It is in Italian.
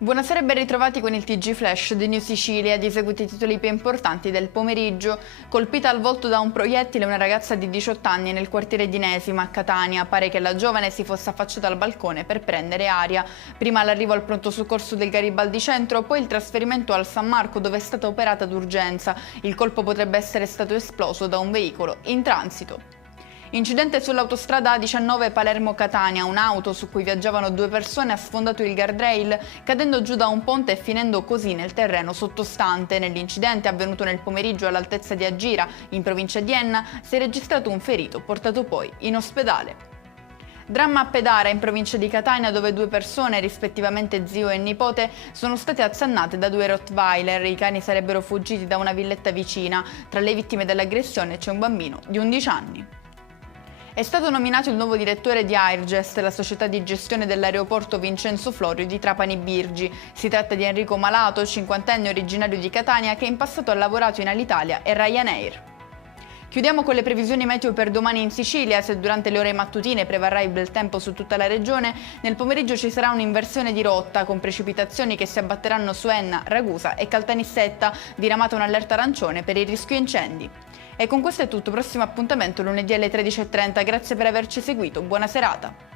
Buonasera e ben ritrovati con il TG Flash di New Sicilia, di seguito i titoli più importanti del pomeriggio. Colpita al volto da un proiettile una ragazza di 18 anni nel quartiere di Nesima a Catania. Pare che la giovane si fosse affacciata al balcone per prendere aria. Prima l'arrivo al pronto soccorso del Garibaldi Centro, poi il trasferimento al San Marco dove è stata operata d'urgenza. Il colpo potrebbe essere stato esploso da un veicolo in transito. Incidente sull'autostrada A19 Palermo-Catania. Un'auto su cui viaggiavano due persone ha sfondato il guardrail cadendo giù da un ponte e finendo così nel terreno sottostante. Nell'incidente, avvenuto nel pomeriggio all'altezza di Agira, in provincia di Enna, si è registrato un ferito, portato poi in ospedale. Dramma a Pedara, in provincia di Catania, dove due persone, rispettivamente zio e nipote, sono state azzannate da due Rottweiler. I cani sarebbero fuggiti da una villetta vicina. Tra le vittime dell'aggressione c'è un bambino di 11 anni. È stato nominato il nuovo direttore di Airgest, la società di gestione dell'aeroporto Vincenzo Florio di Trapani Birgi. Si tratta di Enrico Malato, 50enne originario di Catania, che in passato ha lavorato in Alitalia e Ryanair. Chiudiamo con le previsioni meteo per domani in Sicilia. Se durante le ore mattutine prevarrà il bel tempo su tutta la regione, nel pomeriggio ci sarà un'inversione di rotta con precipitazioni che si abbatteranno su Enna, Ragusa e Caltanissetta, diramata un'allerta arancione per il rischio incendi. E con questo è tutto, prossimo appuntamento lunedì alle 13:30. Grazie per averci seguito, buona serata.